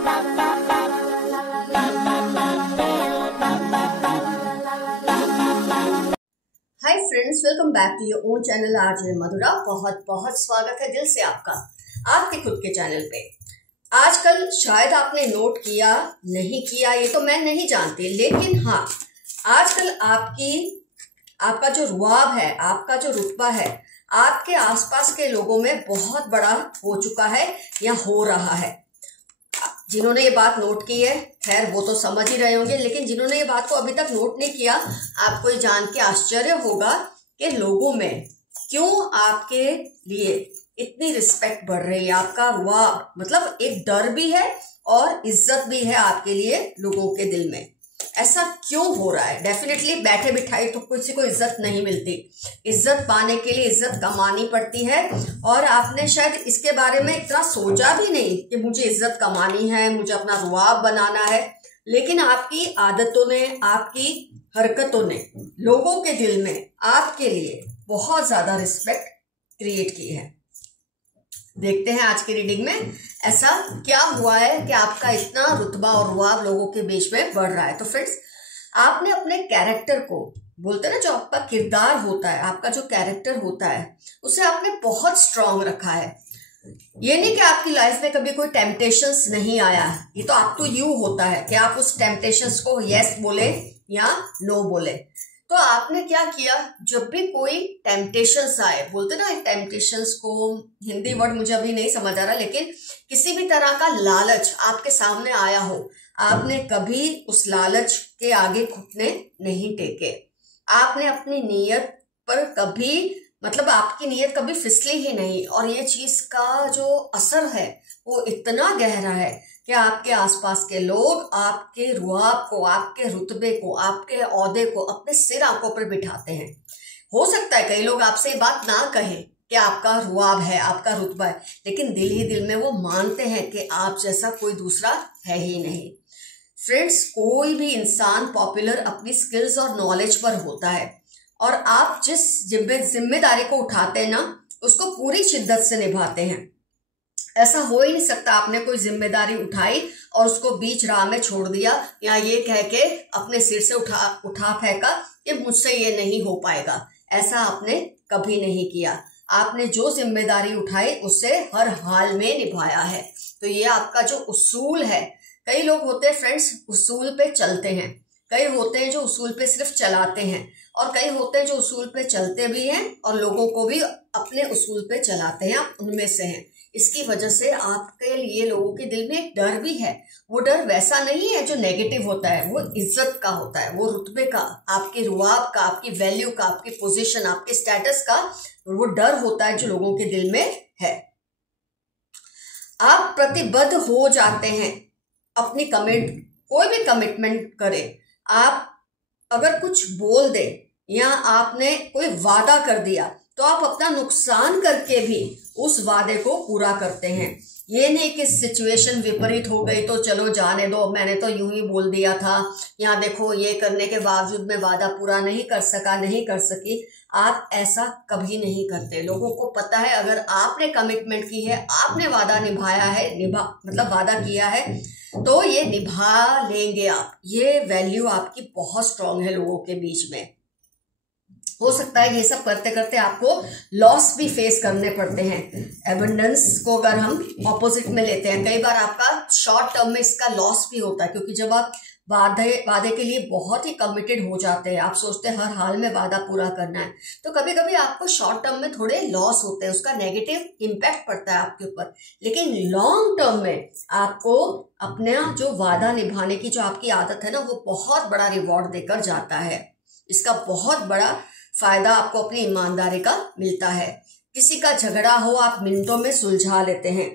Hi friends, welcome back to your own channel RJ Madhura. बहुत बहुत स्वागत है दिल से आपका आपके खुद के चैनल पे। आजकल शायद आपने नोट किया नहीं किया ये तो मैं नहीं जानती, लेकिन हाँ, आजकल आपका जो रुआब है, आपका जो रुतबा है, आपके आसपास के लोगों में बहुत बड़ा हो चुका है या हो रहा है। जिन्होंने ये बात नोट की है, खैर वो तो समझ ही रहे होंगे, लेकिन जिन्होंने ये बात को अभी तक नोट नहीं किया, आपको ये जान के आश्चर्य होगा कि लोगों में क्यों आपके लिए इतनी रिस्पेक्ट बढ़ रही है। आपका रुआब मतलब एक डर भी है और इज्जत भी है आपके लिए लोगों के दिल में। ऐसा क्यों हो रहा है? डेफिनेटली बैठे बिठाई तो किसी को इज्जत नहीं मिलती। इज्जत पाने के लिए इज्जत कमानी पड़ती है, और आपने शायद इसके बारे में इतना सोचा भी नहीं कि मुझे इज्जत कमानी है, मुझे अपना रुआब बनाना है। लेकिन आपकी आदतों ने, आपकी हरकतों ने लोगों के दिल में आपके लिए बहुत ज्यादा रिस्पेक्ट क्रिएट की है। देखते हैं आज की रीडिंग में ऐसा क्या हुआ है कि आपका इतना रुतबा और रुआब लोगों के बीच में बढ़ रहा है। तो फ्रेंड्स, आपने अपने कैरेक्टर को, बोलते हैं ना, जो आपका किरदार होता है, आपका जो कैरेक्टर होता है, उसे आपने बहुत स्ट्रांग रखा है। ये नहीं कि आपकी लाइफ में कभी कोई टेम्पटेशंस नहीं आया है, ये तो अप टू यू होता है कि आप उस टेम्पटेशंस को यस बोले या नो बोले। तो आपने क्या किया, जब भी कोई टेम्पटेशंस आए, बोलते ना टेम्पटेशंस को, हिंदी वर्ड मुझे अभी नहीं समझ आ रहा, लेकिन किसी भी तरह का लालच आपके सामने आया हो, आपने कभी उस लालच के आगे घुटने नहीं टेके। आपने अपनी नीयत पर कभी, मतलब आपकी नीयत कभी फिसली ही नहीं, और ये चीज का जो असर है वो इतना गहरा है कि आपके आसपास के लोग आपके रुआब को, आपके रुतबे को, आपके ओहदे को अपने सिर आंखों पर बिठाते हैं। हो सकता है कई लोग आपसे ये बात ना कहें कि आपका रुआब है, आपका रुतबा है, लेकिन दिल ही दिल में वो मानते हैं कि आप जैसा कोई दूसरा है ही नहीं। फ्रेंड्स, कोई भी इंसान पॉपुलर अपनी स्किल्स और नॉलेज पर होता है, और आप जिस जिम्मेदारी को उठाते हैं ना, उसको पूरी शिद्दत से निभाते हैं। ऐसा हो ही नहीं सकता आपने कोई जिम्मेदारी उठाई और उसको बीच राह में छोड़ दिया, या ये कह के अपने सिर से उठा फेंका कि मुझसे ये नहीं हो पाएगा। ऐसा आपने कभी नहीं किया। आपने जो जिम्मेदारी उठाई उसे हर हाल में निभाया है। तो ये आपका जो उसूल है, कई लोग होते हैं फ्रेंड्स उसूल पे चलते हैं, कई होते हैं जो उसूल पे सिर्फ चलाते हैं, और कई होते हैं जो उसूल पे चलते भी हैं और लोगों को भी अपने उसूल पे चलाते हैं। आप उनमें से हैं। इसकी वजह से आपके लिए लोगों के दिल में एक डर भी है। वो डर वैसा नहीं है जो नेगेटिव होता है, वो इज्जत का होता है, वो रुतबे का, आपके रुआब का, आपकी वैल्यू का, आपकी पोजीशन, आपके स्टेटस का वो डर होता है जो लोगों के दिल में है। आप प्रतिबद्ध हो जाते हैं अपनी कोई भी कमिटमेंट करें। आप अगर कुछ बोल दे या आपने कोई वादा कर दिया, तो आप अपना नुकसान करके भी उस वादे को पूरा करते हैं। ये नहीं कि सिचुएशन विपरीत हो गई तो चलो जाने दो, मैंने तो यूं ही बोल दिया था, या देखो ये करने के बावजूद मैं वादा पूरा नहीं कर सका, नहीं कर सकी। आप ऐसा कभी नहीं करते। लोगों को पता है अगर आपने कमिटमेंट की है, आपने वादा निभाया है, मतलब वादा किया है, तो ये निभा लेंगे आप। ये वैल्यू आपकी बहुत स्ट्रांग है लोगों के बीच में। हो सकता है ये सब करते करते आपको लॉस भी फेस करने पड़ते हैं। एबंडेंस को अगर हम ऑपोजिट में लेते हैं, कई बार आपका शॉर्ट टर्म में इसका लॉस भी होता है, क्योंकि जब आप वादे के लिए बहुत ही कमिटेड हो जाते हैं, आप सोचते हैं हर हाल में वादा पूरा करना है, तो कभी कभी आपको शॉर्ट टर्म में थोड़े लॉस होते हैं, उसका नेगेटिव इम्पैक्ट पड़ता है आपके ऊपर। लेकिन लॉन्ग टर्म में आपको अपना जो वादा निभाने की जो आपकी आदत है ना, वो बहुत बड़ा रिवॉर्ड देकर जाता है। इसका बहुत बड़ा फायदा आपको अपनी ईमानदारी का मिलता है। किसी का झगड़ा हो आप मिनटों में सुलझा लेते हैं।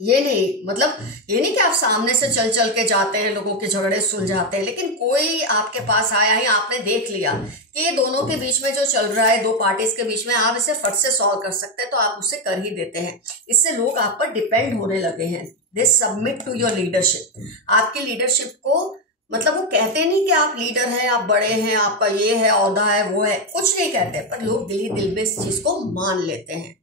ये नहीं कि आप सामने से चल चल के जाते हैं, लोगों के झगड़े सुलझाते हैं, लेकिन कोई आपके पास आया है, आपने देख लिया कि ये दोनों के बीच में जो चल रहा है, दो पार्टीज के बीच में, आप इसे फट से सॉल्व कर सकते हैं, तो आप उसे कर ही देते हैं। इससे लोग आप पर डिपेंड होने लगे हैं। दे सबमिट टू योर लीडरशिप। आपकी लीडरशिप को, मतलब वो कहते नहीं कि आप लीडर हैं, आप बड़े हैं, आपका ये है, औहदा है, वो है, कुछ नहीं कहते, पर लोग दिल ही दिल में इस चीज को मान लेते हैं।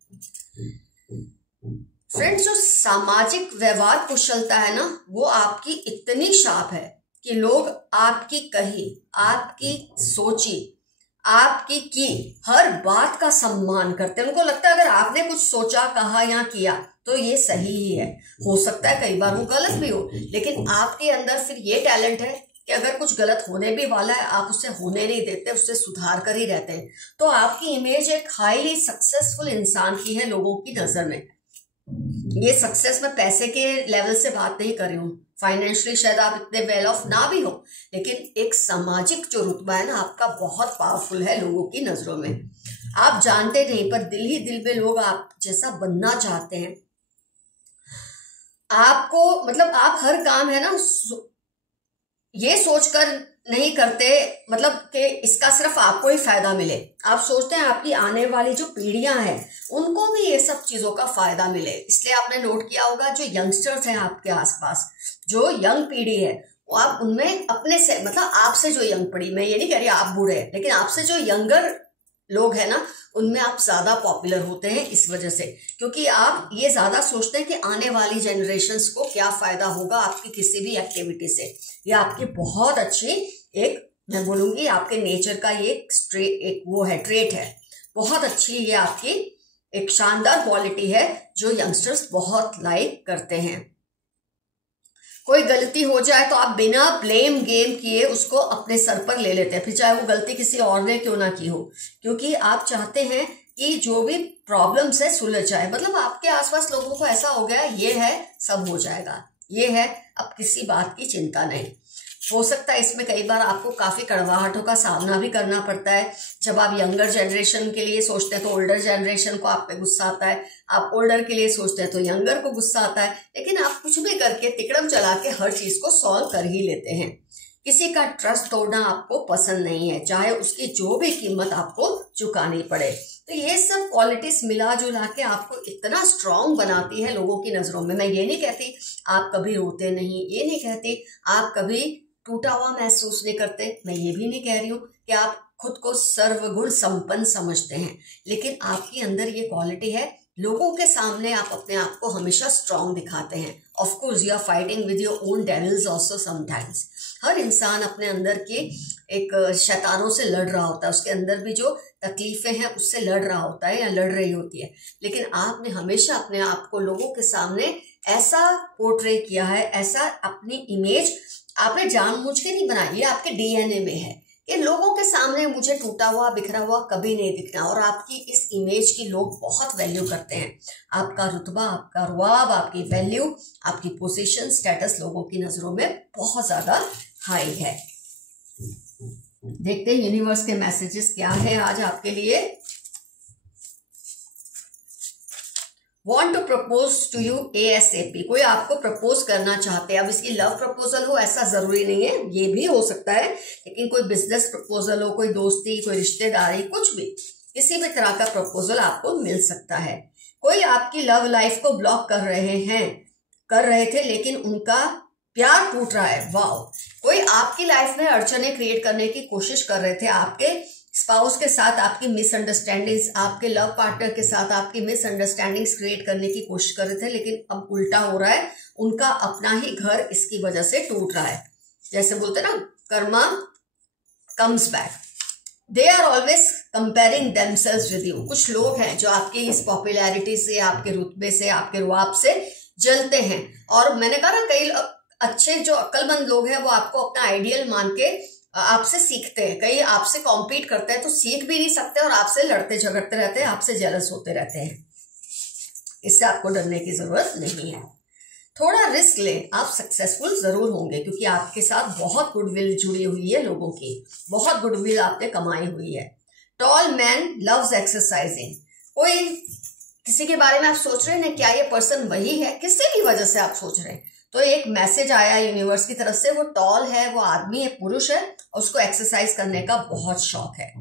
फ्रेंड्स, जो सामाजिक व्यवहार कुशलता है ना, वो आपकी इतनी शार्प है कि लोग आपकी कही, आपकी सोची, आपकी की हर बात का सम्मान करते हैं। उनको लगता है अगर आपने कुछ सोचा, कहा या किया तो ये सही ही है। हो सकता है कई बार वो गलत भी हो, लेकिन आपके अंदर फिर ये टैलेंट है कि अगर कुछ गलत होने भी वाला है, आप उससे होने नहीं देते, उससे सुधार कर ही रहते हैं। तो आपकी इमेज एक हाईली सक्सेसफुल इंसान की है लोगों की नजर में। ये सक्सेस में पैसे के लेवल से बात नहीं कर रही हूँ, फाइनेंशियली शायद आप इतने वेल ऑफ ना भी हो, लेकिन एक सामाजिक जो रुतबा है ना आपका, बहुत पावरफुल है लोगों की नजरों में। आप जानते नहीं पर दिल ही दिल में लोग आप जैसा बनना चाहते हैं। आपको मतलब आप हर काम है ना ये सोचकर नहीं करते मतलब कि इसका सिर्फ आपको ही फायदा मिले। आप सोचते हैं आपकी आने वाली जो पीढ़ियां हैं उनको भी ये सब चीजों का फायदा मिले। इसलिए आपने नोट किया होगा जो यंगस्टर्स हैं आपके आसपास, जो यंग पीढ़ी है, वो आप उनमें अपने से मतलब आपसे जो यंग पीढ़ी, मैं ये नहीं कह रही आप बूढ़े हैं, लेकिन आपसे जो यंगर लोग हैं ना उनमें आप ज्यादा पॉपुलर होते हैं इस वजह से, क्योंकि आप ये ज्यादा सोचते हैं कि आने वाली जनरेशन्स को क्या फायदा होगा आपकी किसी भी एक्टिविटी से। ये आपकी बहुत अच्छी एक, मैं बोलूंगी आपके नेचर का ये एक वो है, ट्रेट है, बहुत अच्छी ये आपकी एक शानदार क्वालिटी है जो यंगस्टर्स बहुत लाइक करते हैं। कोई गलती हो जाए तो आप बिना ब्लेम गेम किए उसको अपने सर पर ले लेते हैं, फिर चाहे वो गलती किसी और ने क्यों ना की हो, क्योंकि आप चाहते हैं कि जो भी प्रॉब्लम्स है सुलझ जाए। मतलब आपके आसपास लोगों को ऐसा हो गया, ये है सब हो जाएगा, ये है अब किसी बात की चिंता नहीं। हो सकता है इसमें कई बार आपको काफी कड़वाहटों का सामना भी करना पड़ता है। जब आप यंगर जनरेशन के लिए सोचते हैं तो ओल्डर जनरेशन को आप पे गुस्सा आता है, आप ओल्डर के लिए सोचते हैं तो यंगर को गुस्सा आता है, लेकिन आप कुछ भी करके तिकड़म चला के हर चीज को सॉल्व कर ही लेते हैं। किसी का ट्रस्ट तोड़ना आपको पसंद नहीं है, चाहे उसकी जो भी कीमत आपको चुकानी पड़े। तो ये सब क्वालिटीज मिला जुला के आपको इतना स्ट्रांग बनाती है लोगों की नजरों में। मैं ये नहीं कहती आप कभी रोते नहीं, ये नहीं कहती आप कभी टूटा हुआ महसूस नहीं करते, मैं ये भी नहीं कह रही हूँ कि आप खुद को सर्वगुण संपन्न समझते हैं, लेकिन आपके अंदर ये क्वालिटी है, लोगों के सामने आप अपने आप को हमेशा स्ट्रांग दिखाते हैं। Of course you are fighting with your own devils also sometimes. हर इंसान अपने अंदर की एक शैतानों से लड़ रहा होता है, उसके अंदर भी जो तकलीफें हैं उससे लड़ रहा होता है या लड़ रही होती है, लेकिन आपने हमेशा अपने आप को लोगों के सामने ऐसा पोर्ट्रे किया है, ऐसा अपनी इमेज आपने जानबूझ के नहीं बनाई, ये आपके डीएनए में है कि लोगों के सामने मुझे टूटा हुआ बिखरा हुआ कभी नहीं दिखना। और आपकी इस इमेज की लोग बहुत वैल्यू करते हैं। आपका रुतबा, आपका रुआब, आपकी वैल्यू, आपकी पोजीशन, स्टेटस लोगों की नजरों में बहुत ज्यादा हाई है। देखते हैं यूनिवर्स के मैसेजेस क्या है आज आपके लिए। Want to propose to you ASAP, कोई आपको प्रपोज करना चाहते हैं। अब इसकी लव प्रपोजल हो ऐसा जरूरी नहीं है, ये भी हो सकता है, लेकिन कोई बिजनेस प्रपोजल हो, कोई दोस्ती, कोई रिश्तेदारी, कुछ भी किसी भी तरह का प्रपोजल आपको मिल सकता है। कोई आपकी लव लाइफ को ब्लॉक कर रहे थे लेकिन उनका प्यार टूट रहा है। वाओ, कोई आपकी लाइफ में अड़चने क्रिएट करने की कोशिश कर रहे थे, आपके स्पाउस के साथ आपकी मिसअंडरस्टैंडिंग्स, आपके लव पार्टनर के साथ आपकी मिसअंडरस्टैंडिंग्स क्रिएट करने की कोशिश कर रहे थे, लेकिन अब उल्टा हो रहा है, उनका अपना ही घर इसकी वजह से टूट रहा है। जैसे बोलते हैं ना, karma comes back. They are always comparing themselves with you. कुछ लोग हैं जो आपकी इस पॉपुलैरिटी से, आपके रुतबे से, आपके रुआब से जलते हैं। और मैंने कहा ना, कई अच्छे जो अक्लमंद लोग हैं वो आपको अपना आइडियल मान के आपसे सीखते हैं, कई आपसे कॉम्पीट करते हैं तो सीख भी नहीं सकते और आपसे लड़ते झगड़ते रहते हैं, आपसे जेलस होते रहते हैं। इससे आपको डरने की जरूरत नहीं है। थोड़ा रिस्क लें, आप सक्सेसफुल जरूर होंगे, क्योंकि आपके साथ बहुत गुडविल जुड़ी हुई है, लोगों की बहुत गुडविल आपने कमाई हुई है। Tall man loves exercising. कोई किसी के बारे में आप सोच रहे हैं क्या ये पर्सन वही है, किसी भी वजह से आप सोच रहे हैं, तो एक मैसेज आया यूनिवर्स की तरफ से, वो टॉल है, वो आदमी है, पुरुष है, और उसको एक्सरसाइज करने का बहुत शौक है।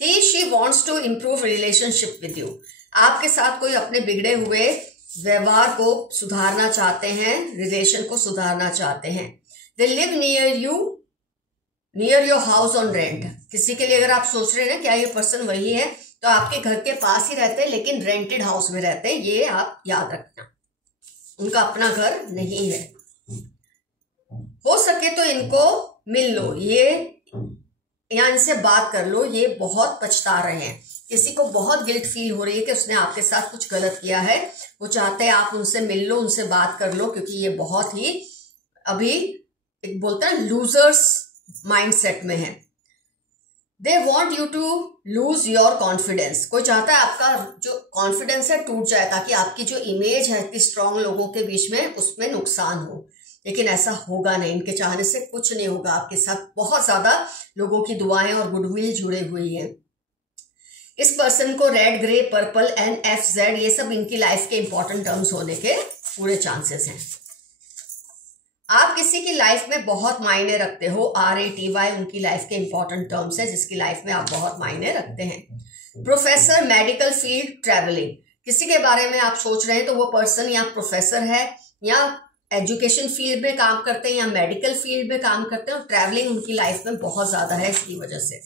He, she wants to improve relationship with you. आपके साथ कोई अपने बिगड़े हुए व्यवहार को सुधारना चाहते हैं, रिलेशन को सुधारना चाहते हैं। They live near you, near your house on rent. किसी के लिए अगर आप सोच रहे हैं क्या ये पर्सन वही है, तो आपके घर के पास ही रहते हैं लेकिन रेंटेड हाउस में रहते हैं, ये आप याद रखना। उनका अपना घर नहीं है। हो सके तो इनको मिल लो, ये या इनसे बात कर लो। ये बहुत पछता रहे हैं, किसी को बहुत गिल्ट फील हो रही है कि उसने आपके साथ कुछ गलत किया है। वो चाहते हैं आप उनसे मिल लो, उनसे बात कर लो, क्योंकि ये बहुत ही अभी एक बोलते हैं लूजर्स माइंडसेट में है। They want you to lose your confidence. कोई चाहता है आपका जो कॉन्फिडेंस है टूट जाए, ताकि आपकी जो इमेज है इतनी स्ट्रांग लोगों के बीच में उसमें नुकसान हो। लेकिन ऐसा होगा नहीं, इनके चाहने से कुछ नहीं होगा। आपके साथ बहुत ज्यादा लोगों की दुआएं और गुडविल जुड़े हुई है। इस पर्सन को रेड, ग्रे, पर्पल, NFZ ये सब इनकी लाइफ के इंपॉर्टेंट टर्म्स होने के पूरे चांसेस हैं। आप किसी की लाइफ में बहुत मायने रखते हो, RATY उनकी लाइफ के इंपॉर्टेंट टर्म्स है जिसकी लाइफ में आप बहुत मायने रखते हैं। प्रोफेसर, मेडिकल फील्ड, ट्रैवलिंग, किसी के बारे में आप सोच रहे हैं तो वो पर्सन या प्रोफेसर है या एजुकेशन फील्ड में काम करते हैं या मेडिकल फील्ड में काम करते हैं, और ट्रैवलिंग उनकी लाइफ में बहुत ज्यादा है इसकी वजह से।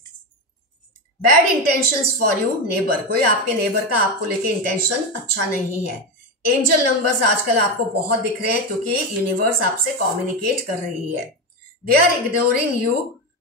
Bad intentions for you neighbour, कोई आपके नेबर का आपको लेके इंटेंशन अच्छा नहीं है। एंजल नंबर्स आजकल आपको बहुत दिख रहे हैं क्योंकि यूनिवर्स आपसे कम्युनिकेट कर रही है। They are ignoring you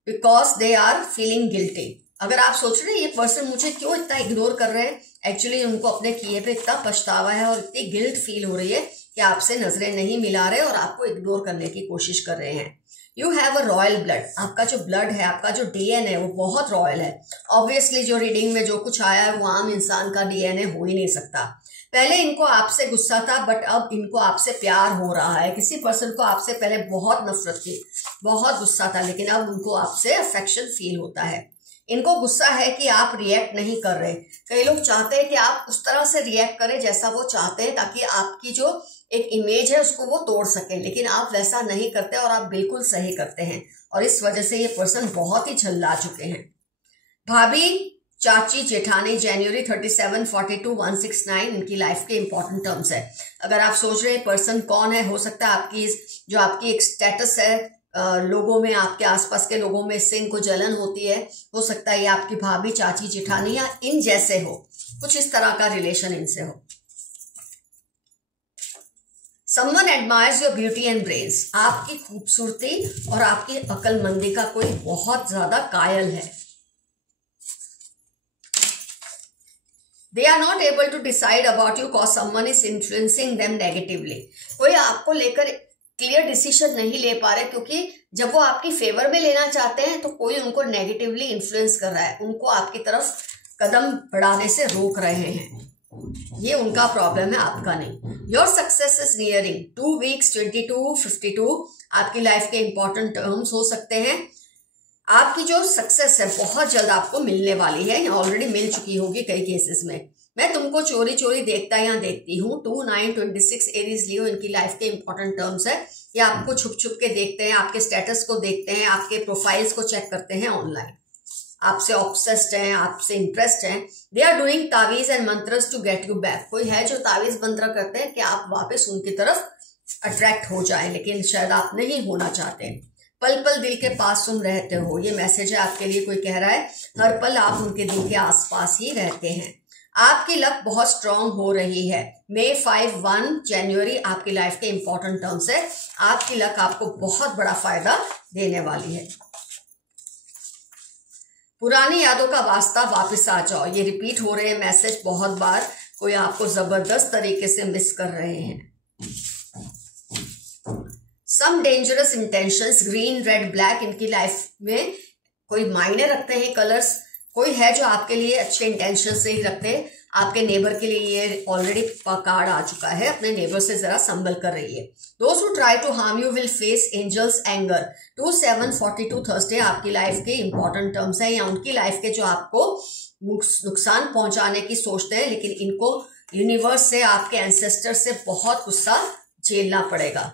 because they are feeling guilty. अगर आप सोच रहे हैं ये पर्सन मुझे क्यों इतना इग्नोर कर रहे हैं, एक्चुअली उनको अपने किए पे इतना पछतावा है और इतनी गिल्ट फील हो रही है कि आपसे नजरें नहीं मिला रहे और आपको इग्नोर करने की कोशिश कर रहे हैं। You have a royal blood, आपका जो ब्लड है, आपका जो DNA है वो बहुत रॉयल है। ऑब्वियसली जो रीडिंग में जो कुछ आया है वो आम इंसान का DNA हो ही नहीं सकता। पहले इनको आपसे गुस्सा था बट अब इनको आपसे प्यार हो रहा है। किसी पर्सन को आपसे पहले बहुत नफरत थी, बहुत गुस्सा था, लेकिन अब उनको आपसे अफेक्शन फील होता है। इनको गुस्सा है कि आप रिएक्ट नहीं कर रहे। कई लोग चाहते हैं कि आप उस तरह से रिएक्ट करें जैसा वो चाहते हैं, ताकि आपकी जो एक इमेज है उसको वो तोड़ सके, लेकिन आप वैसा नहीं करते और आप बिल्कुल सही करते हैं, और इस वजह से ये पर्सन बहुत ही झल्ला चुके हैं। भाभी, चाची, जेठानी, जनवरी 37, 42, 169 इनकी लाइफ के इंपॉर्टेंट टर्म्स है। अगर आप सोच रहे हैं पर्सन कौन है, हो सकता है आपकी जो आपकी एक स्टेटस है लोगों में, आपके आसपास के लोगों में, इससे इनको जलन होती है। हो सकता है ये आपकी भाभी, चाची, जेठानी या इन जैसे हो, कुछ इस तरह का रिलेशन इनसे हो। Someone admires your beauty and brains, आपकी खूबसूरती और आपकी अक्लमंदी का कोई बहुत ज्यादा कायल है। They are not able to decide about you cause someone is influencing them negatively, कोई आपको लेकर क्लियर डिसीजन नहीं ले पा रहे क्योंकि जब वो आपकी फेवर में लेना चाहते हैं तो कोई उनको नेगेटिवली इन्फ्लुएंस कर रहा है, उनको आपकी तरफ कदम बढ़ाने से रोक रहे हैं। ये उनका प्रॉब्लम है, आपका नहीं। Your success is nearing 2 weeks, 22, 52 आपकी लाइफ के इंपॉर्टेंट टर्म्स हो सकते हैं। आपकी जो सक्सेस है बहुत जल्द आपको मिलने वाली है, ऑलरेडी मिल चुकी होगी कई केसेस में। मैं तुमको चोरी चोरी देखता या देखती हूँ 2, 9, 26 एरीज लियो इनकी लाइफ के इंपॉर्टेंट टर्म्स है। या आपको छुप छुप के देखते हैं, आपके स्टेटस को देखते हैं, आपके प्रोफाइल्स को चेक करते हैं ऑनलाइन, आपसे ऑब्सेस्ड हैं, आपसे इंटरेस्ट हैं। दे आर डूइंग तावीज and mantras to get you back, कोई है जो तावीज मंत्र करते हैं कि आप वापस उनकी तरफ अट्रैक्ट हो जाएं, लेकिन शायद आप नहीं होना चाहते। पल पल दिल के पास तुम रहते हो, ये मैसेज है आपके लिए। कोई कह रहा है हर पल आप उनके दिल के आसपास ही रहते हैं। आपकी लक बहुत स्ट्रांग हो रही है। May 5, 1 जनवरी आपकी लाइफ के इंपॉर्टेंट टर्म्स है। आपकी लक आपको बहुत बड़ा फायदा देने वाली है। पुरानी यादों का वास्ता वापस आ जाओ, ये रिपीट हो रहे हैं मैसेज बहुत बार। कोई आपको जबरदस्त तरीके से मिस कर रहे हैं। Some dangerous intentions, green, red, black इनकी लाइफ में कोई मायने रखते हैं कलर्स। कोई है जो आपके लिए अच्छे इंटेंशन से ही रखते हैं। आपके नेबर के लिए ये ऑलरेडी कार्ड आ चुका है, अपने नेबर से जरा संभल कर रहिए। दोस्त who try to harm you will face angels anger 2, 7, 42 Thursday आपकी लाइफ के इंपॉर्टेंट टर्म्स है, या उनकी लाइफ के जो आपको नुकसान पहुंचाने की सोचते हैं, लेकिन इनको यूनिवर्स से, आपके एंसेस्टर से बहुत गुस्सा झेलना पड़ेगा।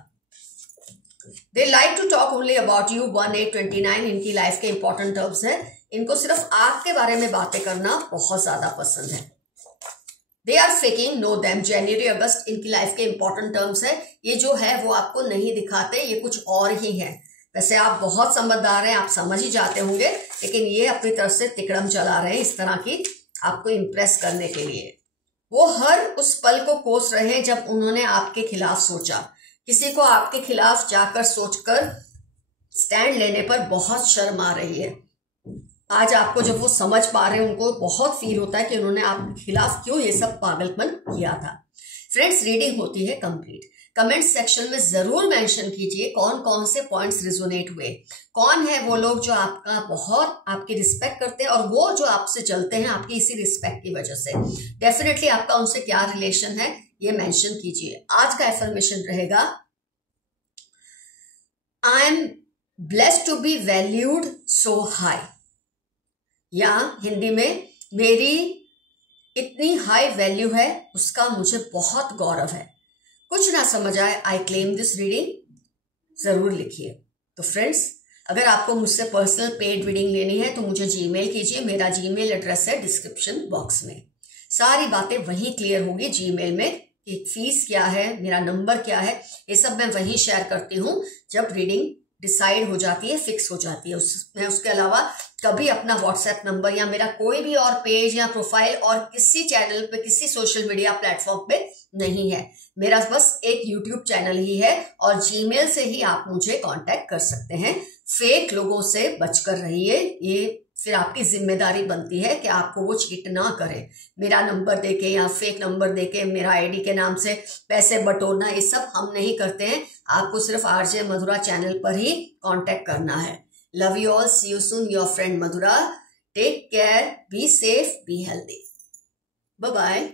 They like to talk only about you 1, 8, 29 इनकी लाइफ के इंपॉर्टेंट टर्म्स है। इनको सिर्फ आपके बारे में बातें करना बहुत ज्यादा पसंद है। They are faking know them जनवरी, अगस्त इनकी लाइफ के इंपॉर्टेंट टर्म्स है। ये जो है वो आपको नहीं दिखाते, ये कुछ और ही है। वैसे आप बहुत समझदार हैं, आप समझ ही जाते होंगे, लेकिन ये अपनी तरफ से तिकड़म चला रहे हैं इस तरह की आपको इम्प्रेस करने के लिए। वो हर उस पल को कोस रहे हैं जब उन्होंने आपके खिलाफ सोचा। किसी को आपके खिलाफ जाकर सोचकर स्टैंड लेने पर बहुत शर्म आ रही है। आज आपको जब वो समझ पा रहे हैं, उनको बहुत फील होता है कि उन्होंने आपके खिलाफ क्यों ये सब पागलपन किया था। फ्रेंड्स, रीडिंग होती है कंप्लीट। कमेंट सेक्शन में जरूर मेंशन कीजिए कौन कौन से पॉइंट्स रिजोनेट हुए, कौन है वो लोग जो आपका बहुत आपकी रिस्पेक्ट करते हैं और वो जो आपसे चलते हैं आपकी इसी रिस्पेक्ट की वजह से। डेफिनेटली आपका उनसे क्या रिलेशन है ये मेंशन कीजिए। आज का एफर्मेशन रहेगा, I am blessed to be valued so high, या हिंदी में मेरी इतनी हाई वैल्यू है उसका मुझे बहुत गौरव है। कुछ ना समझ आए, आई क्लेम दिस रीडिंग, जरूर लिखिए। तो फ्रेंड्स, अगर आपको मुझसे पर्सनल पेड रीडिंग लेनी है तो मुझे जीमेल कीजिए। मेरा जीमेल एड्रेस है डिस्क्रिप्शन बॉक्स में। सारी बातें वहीं क्लियर होगी जीमेल में कि फीस क्या है, मेरा नंबर क्या है, ये सब मैं वहीं शेयर करती हूँ जब रीडिंग डिसाइड हो जाती है, फिक्स हो जाती है। मैं उसके अलावा कभी अपना व्हाट्सएप नंबर या मेरा कोई भी और पेज या प्रोफाइल और किसी चैनल पे, किसी सोशल मीडिया प्लेटफॉर्म पे नहीं है। मेरा बस एक यूट्यूब चैनल ही है और जीमेल से ही आप मुझे कांटेक्ट कर सकते हैं। फेक लोगों से बचकर रहिए, ये फिर आपकी जिम्मेदारी बनती है कि आपको वो चीट ना करें। मेरा नंबर देके या फेक नंबर देके मेरा आईडी के नाम से पैसे बटोरना, ये सब हम नहीं करते हैं। आपको सिर्फ आरजे मधुरा चैनल पर ही कांटेक्ट करना है। Love you all, see you soon, your friend Madhura. Take care, be safe, be healthy, bye bye.